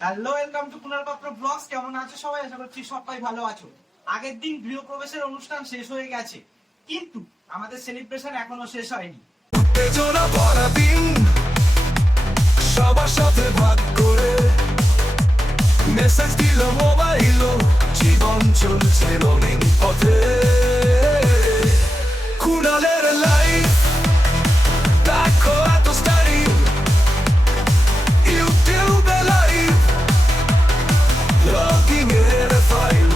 Hello, welcome to Kunal পাত্র blogs. কেমন আছো সবাই? আশা করছি সবাই ভালো আছো। আগের দিন গৃহপ্রবেশের অনুষ্ঠান শেষ হয়ে গেছে, কিন্তু আমাদের সেলিব্রেশন এখনো শেষ হয়নি। উত্তেজনা ভরা দিন, সবার সাথে ভাগ করে মেসেজ দিল মোবাইল, জীবন চলছে রঙিন পথে। কুনালের লাইফ দেখো এত স্টাইল, ইউটিউবে লাইভ লগিং এর ফাইল।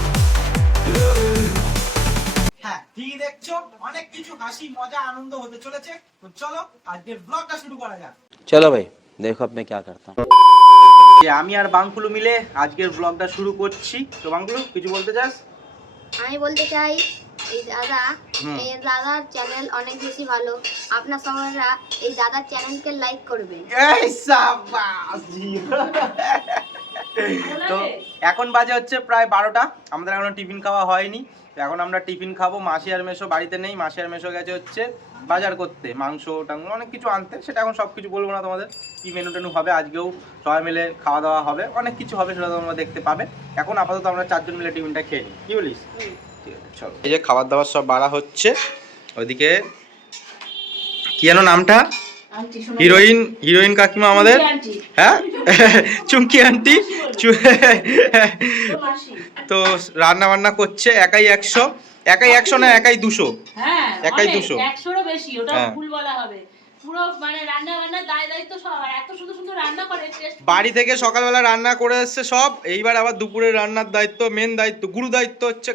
হ্যাঁ, ঠিকই দেখছো, অনেক কিছু হাসি মজা আনন্দ হতে চলেছে। তো চলো আজকের ব্লগটা শুরু করা যাক। चलो भाई देखो अब मैं क्या करता हूँ। আমি আর বাংকুলু মিলে আজকের ব্লগটা শুরু করছি। তো বাংকুলু, কিছু বলতে চাস? আমি বলতে চাই এই দাদার চ্যানেল অনেক বেশি ভালো। আপনার সবাইরা এই দাদার চ্যানেলকে লাইক করবেন। এই সাবাস জি। তো এখন বাজে হচ্ছে প্রায় 12টা। আমাদের এখনো টিফিন খাওয়া হয়নি। তো এখন আমরা টিফিন খাবো। মাসি আর মেসো বাড়িতে নেই। মাসি আর মেসো গেছে হচ্ছে বাজার করতে, মাংস টাংস অনেক কিছু আনতে। সেটা এখন সব কিছু বলবো না তোমাদের, কি মেনু টেনু হবে। আজকেও সবাই মিলে খাওয়া দাওয়া হবে, অনেক কিছু হবে, সেটা তোমরা দেখতে পাবে। এখন আপাতত আমরা 4 জন মিলে টিফিনটা খেয়ে নিই, কি বলিস? ঠিক আছে, চলো। এই যে খাবার দাবার সব বাড়া হচ্ছে। ওইদিকে কি যেন নামটা, হিরোইন কাকিমা আমাদের, হ্যাঁ চুমকি আন্টি। তো রান্না বান্না করছে একাই 100, একাই 100 না একাই 200? হ্যাঁ, একাই অনেক, 200, 100-এরও বেশি। ওটা হ্যাঁ। ভুল বলা হবে। পুরো মানে রান্না বান্না দায়িত্ব সব। আর এত সুন্দর সুন্দর রান্না করে, টেস্ট। বাড়ি থেকে সকালবেলা রান্না করে এসছে সব। এইবার আবার দুপুরে রান্নার দায়িত্ব, মেন দায়িত্ব, গুরু দায়িত্ব হচ্ছে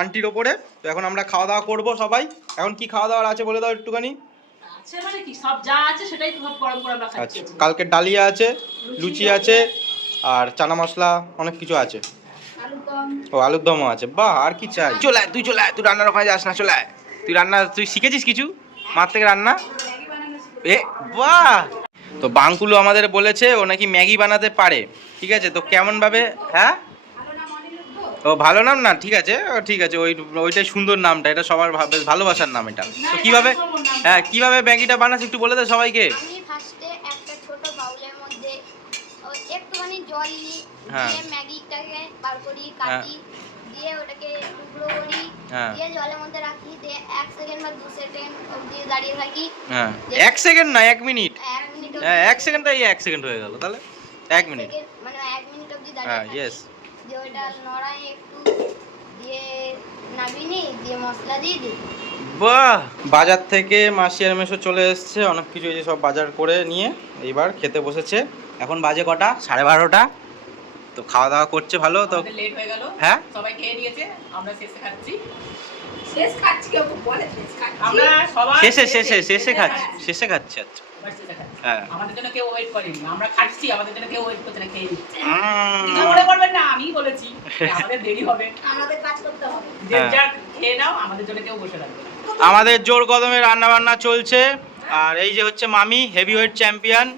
আন্টির ওপরে। তো এখন আমরা খাওয়া দাওয়া করবো সবাই। এখন কি খাওয়া দাওয়ার আছে বলে দাও একটুখানি। আছে মানে কি, সব যা আছে সেটাই সব গরম করে আমরা খাচ্ছি। আচ্ছা, কালকে ডালিয়া আছে, লুচি আছে, আর চানা মশলা অনেক কিছু আছে। ও আলুর দমও আছে। বাহ, আর কি চাই? চলে আয়, তুই চলে আয়, তুই রান্নার ওখানে যাস না, চলে আয়। তুই রান্না, তুই শিখেছিস কিছু মার থেকে রান্না? এ বাহ। তো বাংকুলু আমাদের বলেছে ও নাকি ম্যাগি বানাতে পারে। ঠিক আছে, তো কেমন ভাবে? হ্যাঁ, ও ভালো নাম না, ঠিক আছে, ঠিক আছে, ওইটাই সুন্দর নামটা, এটা সবার বেশ ভালোবাসার নাম এটা। তো কিভাবে, হ্যাঁ কিভাবে ম্যাগিটা বানাস একটু বলে দে সবাইকে। আমি ফার্স্টে একটা ছোট বাউলের মধ্যে একটুখানি জল নিই, হ্যাঁ। দিয়ে ম্যাগিটাকে বার করি, কাটি, দিয়ে ওটাকে টুকরো করি, হ্যাঁ। দিয়ে জলের মধ্যে রাখি, দিয়ে 1 সেকেন্ড বা 2 সেকেন্ড অবধি দাঁড়িয়ে থাকি। হ্যাঁ, 1 সেকেন্ড না 1 মিনিট। 1 মিনিট হ্যাঁ, 1 সেকেন্ড, তাই 1 সেকেন্ড হয়ে গেল, তাহলে 1 মিনিট। মানে 1 মিনিট অবধি হ্যাঁ, দাঁড়িয়ে থাকি। ইয়েস। দিয়ে ওটা নড়াই একটু, দিয়ে নাবিয়ে নিই, দিয়ে মশলা দিয়ে দিই। বাহ, বাজার থেকে মাসি আর মেসো চলে এসছে, অনেক কিছু এই যে সব বাজার করে নিয়ে এইবার খেতে বসেছে। এখন বাজে কটা? 12:30। তো খাওয়া দাওয়া করছে ভালো তো। লেট হয়ে গেল। হ্যাঁ, সবাই খেয়ে নিয়েছে, আমরা শেষে খাচ্ছি। শেষ খাচ্ছি, কেউ বলে শেষ খাচ্ছি। আমরা সবাই শেষে খাচ্ছি, শেষে খাচ্ছি। আচ্ছা, সবাই শেষে খাচ্ছি। হ্যাঁ। আমাদের জন্য কেউ ওয়েট করেনি, আমরা খাচ্ছি, আমাদের জন্য কেউ ওয়েট করছে না, খেয়ে নিচ্ছে। কিছু মনে করবেন না, আমিই বলেছি আমাদের দেরি হবে, আমাদের কাজ করতে হবে। যার খেয়ে নাও, আমাদের জন্য কেউ বসে থাকবে না। আমাদের জোর কদমে রান্না বান্না চলছে। আর এই যে হচ্ছে মামি, হেভিওয়েট চ্যাম্পিয়ন,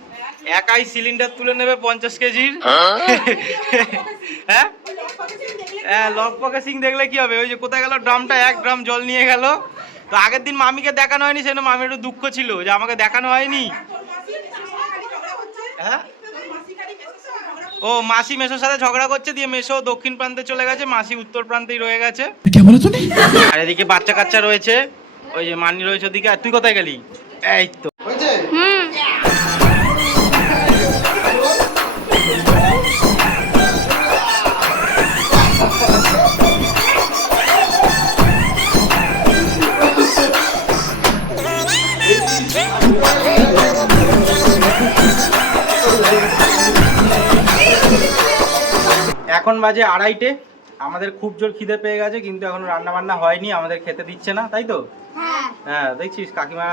একাই সিলিন্ডার তুলে নেবে 50 কেজির। হ্যাঁ হ্যাঁ, লকপকে সিং দেখলে কি হবে? ওই যে কোথায় গেল ড্রামটা, 1 ড্রাম জল নিয়ে গেল। তো আগের দিন মামিকে দেখানো হয়নি, সেজন্য মামির একটু দুঃখ ছিল যে আমাকে দেখানো হয়নি। হ্যাঁ, ও মাসি মেসোর সাথে ঝগড়া করছে, দিয়ে মেসো দক্ষিণ প্রান্তে চলে গেছে, মাসি উত্তর প্রান্তেই রয়ে গেছে। আর এদিকে বাচ্চা কাচ্চা রয়েছে, ওই যে মানি রয়েছে ওদিকে। আর তুই কোথায় গেলি? এই তো এখন বাজে 2:30। আমাদের খুব জোর খিদে পেয়ে গেছে, কিন্তু এখনো রান্না বান্না হয়নি, আমাদের খেতে দিচ্ছে না, তাই তো? হ্যাঁ, দেখছিস কাকিমা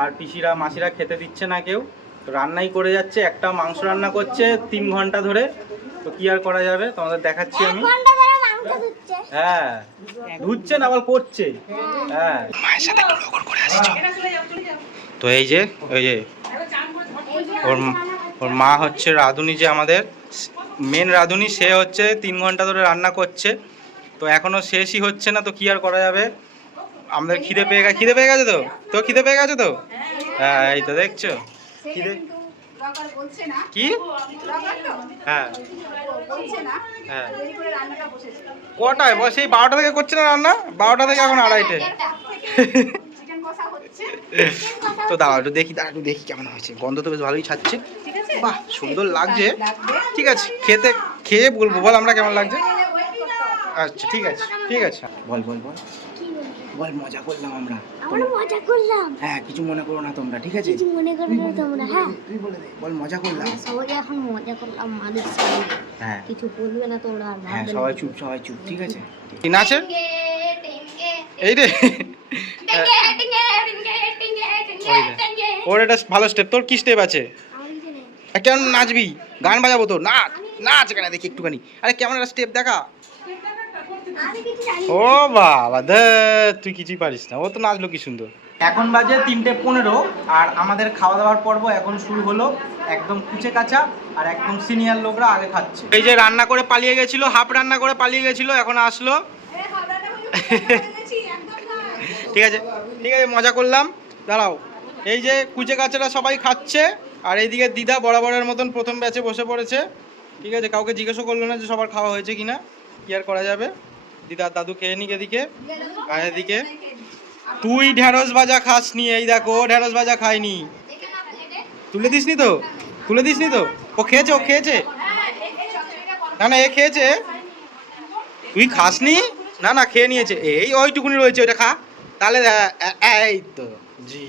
আর পিসিরা মাসিরা খেতে দিচ্ছে না কেউ। তো রান্নাই করে যাচ্ছে, একটা মাংস রান্না করছে 3 ঘন্টা ধরে। তো কি আর করা যাবে, তোমাদের দেখাচ্ছি আমি। হ্যাঁ, ধুচ্ছে না, আবার করছে। হ্যাঁ, মায়ের সাথে একটু লগর করে আসি। তো এই যে ওর মা হচ্ছে রাঁধুনি, যে আমাদের মেন রাঁধুনি, সে হচ্ছে 3 ঘন্টা ধরে রান্না করছে। তো এখনো শেষই হচ্ছে না, তো কি আর করা যাবে। আমাদের খিদে পেয়ে গেছে তো। তো খিদে পেয়ে গেছে তো। হ্যাঁ, এই তো দেখছো খিদে। ব্লগার বলছে না কি ব্লগার তো হ্যাঁ বলছে না হ্যাঁ দেরি করে রান্নাটা বসেছে কটায় বস এই 12টা থেকে করছে না রান্না 12টা থেকে এখন 2:30 চিকেন কষা হচ্ছে তো দাঁড়াও একটু দেখি কেমন হয়েছে গন্ধ তো বেশ ভালোই ছাড়ছে ঠিক আছে বাহ সুন্দর লাগছে লাগবে ঠিক আছে খেয়ে বলবো বল আমরা কেমন লাগছে আচ্ছা ঠিক আছে বল কি বলবো? বল মজা করলাম আমরা আমরা মজা করলাম। হ্যাঁ কিছু মনে করো না তোমরা ঠিক আছে কিছু মনে করো না তোমরা, হ্যাঁ? তুই বলে দে বল মজা করলাম আমরা সবাই এখন মজা করলাম মাদের সঙ্গে। হ্যাঁ কিছু বলবে না তোমরা আর হ্যাঁ ভাববে সবাই চুপ ঠিক আছে কি নাচে এই রে ওর এটা ভালো স্টেপ তোর কি স্টেপ আছে কেমন নাচবি গান বাজাবো তো নাচ এখানে দেখি একটুখানি আরে কেমন একটা স্টেপ দেখা ও বাবা দে তুই কিছুই পারিস না ও তো নাচলো কি সুন্দর এখন বাজে 3:15 আর আমাদের খাওয়া দাওয়ার পর্ব এখন শুরু হলো একদম কুচে কাঁচা আর একদম সিনিয়র লোকরা আগে খাচ্ছে এই যে রান্না করে পালিয়ে গেছিল হাফ রান্না করে পালিয়ে গেছিল এখন আসলো ঠিক আছে মজা করলাম দাঁড়াও এই যে কুচে কাচারা সবাই খাচ্ছে আর এইদিকে দিদা বরাবরের মতন প্রথম ব্যাচে বসে পড়েছে ঠিক আছে কাউকে জিজ্ঞাসা করলো না যে সবার খাওয়া হয়েছে কিনা কি আর করা যাবে দিদা দাদু খেয়ে নিক এদিকে আর এদিকে তুই ঢেঁড়স ভাজা খাসনি এই দেখো ঢেঁড়স ভাজা খাইনি তুলে দিসনি তো ও খেয়েছে না এ খেয়েছে তুই খাসনি না খেয়ে নিয়েছে এই ওইটুকুনি রয়েছে ওইটা খা তাহলে এই তো জি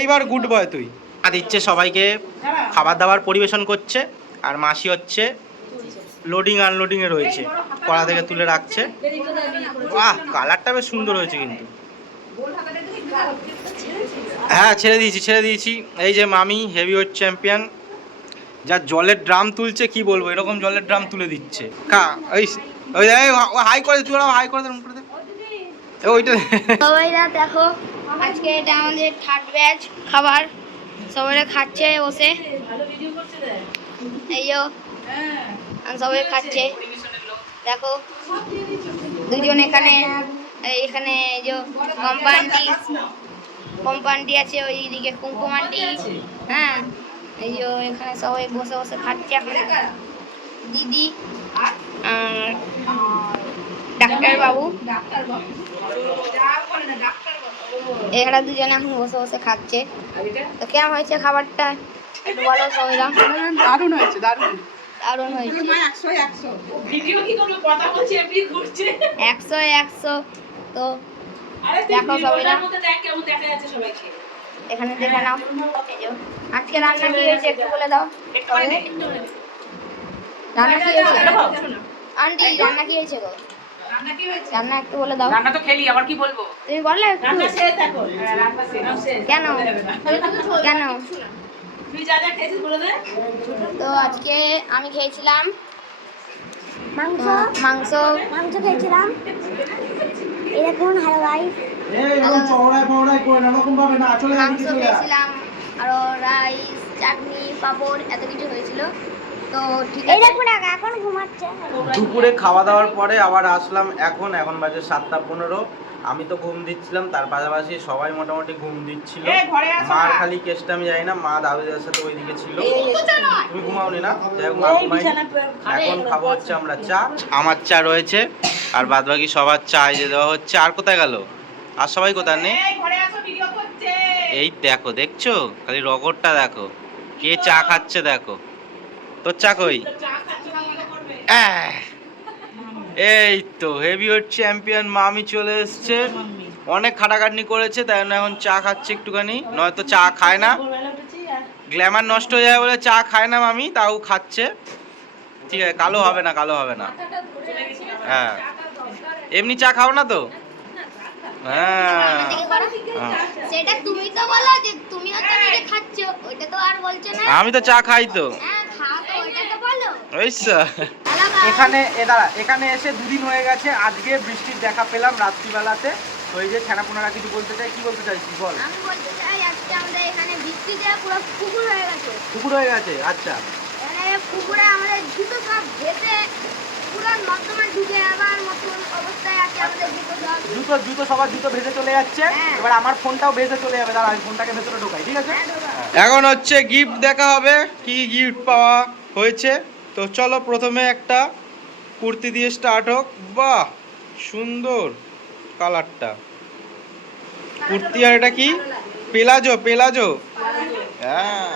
এইবার গুড বয় তুই দিচ্ছে সবাইকে খাবার দাবার পরিবেশন করছে আর মাসি হচ্ছে লোডিং আনলোডিংয়ে রয়েছে কড়া থেকে তুলে রাখছে বাহ কালারটা বেশ সুন্দর হয়েছে কিন্তু হ্যাঁ ছেড়ে দিয়েছি এই যে মামি হেভিওয়েট চ্যাম্পিয়ন যা জলের ড্রাম তুলছে কি বলবো এরকম জলের ড্রাম তুলে দিচ্ছে ওই হাই করে তুই হাই করে দে ওইটা সবাইরা দেখো আজকে এটা আমাদের থার্ড ব্যাচ খাবার সবাই খাচ্ছে বসে এই যো সবাই খাচ্ছে দেখো দুজন এখানে এই যে কম্পান্ডি আছে ওইদিকে কুমকুমান্ডি হ্যাঁ এই যে এখানে সবাই বসে খাচ্ছে এখন দিদি আর ডাক্তার বাবু এখানে দুজনে এখন বসে খাচ্ছে তো কেমন হয়েছে খাবারটা একটু বলো সবাইরা দারুণ হয়েছে দারুণ হয়েছে 100 ভিডিও কি করব কথা বলছি এমনি ঘুরছে 100 তো দেখো সবাইরা দেখ কেমন দেখা যাচ্ছে সবাইকে এখানে দেখে নাও এই যে আজকে রান্না কি হয়েছে একটু বলে দাও রান্না কি হয়েছে আন্টি রান্না কি হয়েছে গো রান্না একটু বলে দাও রান্না তো খেলি আবার কি বলবো তুমি বললে রান্না শেষ এখন রান্না শেষ কেন তুই যা খেয়েছিস বলে দে তো আজকে আমি খেয়েছিলাম মাংস খেয়েছিলাম এরকম হ্যালো গাইস মাংস খেয়েছিলাম আর রাইস চাটনি পাপড় এত কিছু হয়েছিল তো ঠিক আছে এখন ঘুমাচ্ছে দুপুরে খাওয়া দাওয়ার পরে আবার আসলাম এখন বাজে 7:15 আমি তো ঘুম দিচ্ছিলাম তার পাশাপাশি সবাই মোটামুটি ঘুম দিচ্ছিল মার খালি কেসটা আমি জানি না মা দাদুদের সাথে ওইদিকে ছিল তুমি ঘুমাওনি না যাই হোক মা ঘুমায়নি এখন খাবো হচ্ছে আমরা চা আমার চা রয়েছে আর বাদ বাকি সবার চা যে দেওয়া হচ্ছে আর কোথায় গেল আর সবাই কোথায় নেই এই দেখছো খালি রগরটা দেখো কে চা খাচ্ছে দেখো তোর চা কই এই তো হেভিওয়েট চ্যাম্পিয়ন মামি চলে এসছে অনেক খাটাখাটনি করেছে তাই জন্য এখন চা খাচ্ছে একটুখানি নয়তো চা খায় না গ্ল্যামার নষ্ট হয়ে যায় বলে চা খায় না মামি তাও খাচ্ছে ঠিক আছে কালো হবে না হ্যাঁ এমনি চা খাও না তো হ্যাঁ সেটা তুমি তো বলো যে তুমি তো নিজে খাচ্ছো ওইটা তো আর বলছো না আমি তো চা খাই তো হ্যাঁ খাও তো ওইটা তো বলো এখানে এসে 2 দিন হয়ে গেছে আজকে বৃষ্টির দেখা পেলাম রাত্রিবেলাতে ওই যে ছানাপোনারা কিছু বলতে চাইছিস বল আমি বলতে চাই আজকে আমাদের এখানে বৃষ্টিতে পুরো পুকুর হয়ে গেছে আচ্ছা পুকুরে আমাদের জুতো সব ভেসে পুরো নর্দমায় ঢুকে যাবার মতন অবস্থায় আছে আমাদের জুতো সব। জুতো সবার জুতো ভেসে চলে যাচ্ছে। হ্যাঁ। এবার আমার ফোনটাও ভেসে চলে যাবে, দাঁড়া আমি ফোনটাকে ভেতরে ঢোকাই, ঠিক আছে? হ্যাঁ, ঢোকাও। এখন হচ্ছে গিফট দেখা হবে, কি গিফট পাওয়া হয়েছে। তো চলো প্রথমে একটা কুর্তি দিয়ে স্টার্ট হোক। বাহ সুন্দর কালারটা কুর্তি। আর এটা কি? পেলাজো, পেলাজো। হ্যাঁ,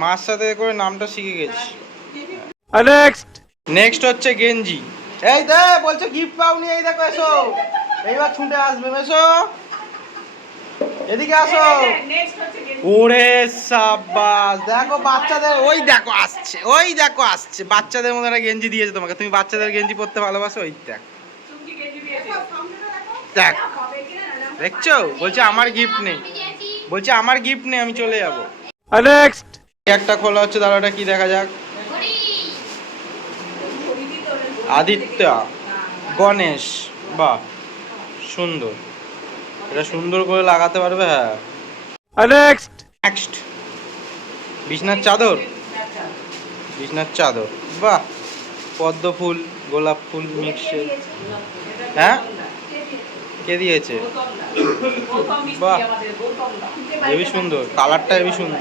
মার সাথে করে নামটা শিখে গেছি। নেক্সট হচ্ছে গেঞ্জি। এই দে বলছে গিফট পাওনি, এই দেখো এসো, এইবার ছুটে আসবে, এসো এদিকে আসো। নেক্সট হচ্ছে ওরে সাবাস, দেখো বাচ্চাদের, ওই দেখো আসছে, ওই দেখো আসছে, বাচ্চাদের মধ্যে একটা গেঞ্জি দিয়েছে তোমাকে, তুমি বাচ্চাদের গেঞ্জি পরতে ভালোবাসো, ওই দেখ চুমকি গেঞ্জি দিয়েছে। দেখ, দেখছো? বলছে আমার গিফট নেই, বলছে আমার গিফট নেই, আমি চলে যাবো। নেক্সট একটা খোলা হচ্ছে, দাঁড়া ওটা কি দেখা যাক। আদিত্য গণেশ, বাহ সুন্দর, এটা সুন্দর করে লাগাতে পারবে। হ্যাঁ নেক্সট বিছনার চাদর, বিছনার চাদর, বাহ পদ্ম ফুল গোলাপ ফুল মিক্সে। হ্যাঁ কে দিয়েছে? বাহ হেবি সুন্দর, কালারটা হেবি সুন্দর।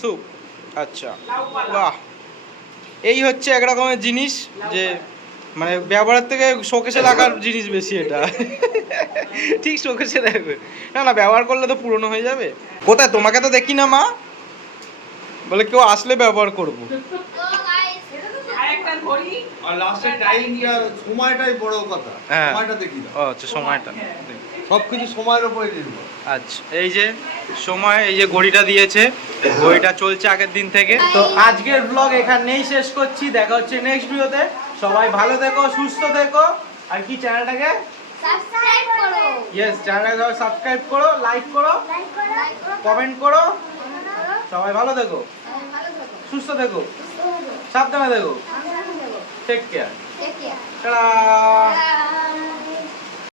সুপ, আচ্ছা বাহ। এই হচ্ছে এক রকমের জিনিস, যে মানে ব্যবহারের থেকে শোকেসে রাখার জিনিস বেশি এটা। ঠিক শোকেসে রাখবে না, না ব্যবহার করলে তো পুরনো হয়ে যাবে। কোথায় তোমাকে তো দেখি না মা, বলে কেউ আসলে ব্যবহার করবো। তো গাইস আরেকটা ঘড়ি। আর লাস্টের টাইমটা, সময়টাই বড় কথা। হ্যাঁ। সময়টা দেখি না, ও আচ্ছা সময়টা, সবকিছু সময়ের উপরে নির্ভর। আচ্ছা এই যে সময়, এই যে ঘড়িটা দিয়েছে, ঘড়িটা চলছে আগের দিন থেকে। তো আজকের ব্লগ এখানেই শেষ করছি, দেখা হচ্ছে নেক্সট ভিডিওতে। সবাই ভালো থেকো, সুস্থ থেকো, আর কি চ্যানেলটাকে সাবস্ক্রাইব করো, ইয়েস চ্যানেলটাকে সাবস্ক্রাইব করো, লাইক করো, লাইক করো, কমেন্ট করো। কমেন্ট করো, সবাই ভালো থেকো, ভালো থাকো, সুস্থ থেকো, সুস্থ থাকো, সাবধানে থেকো, আমরা থাকো, take care, take care. Tata.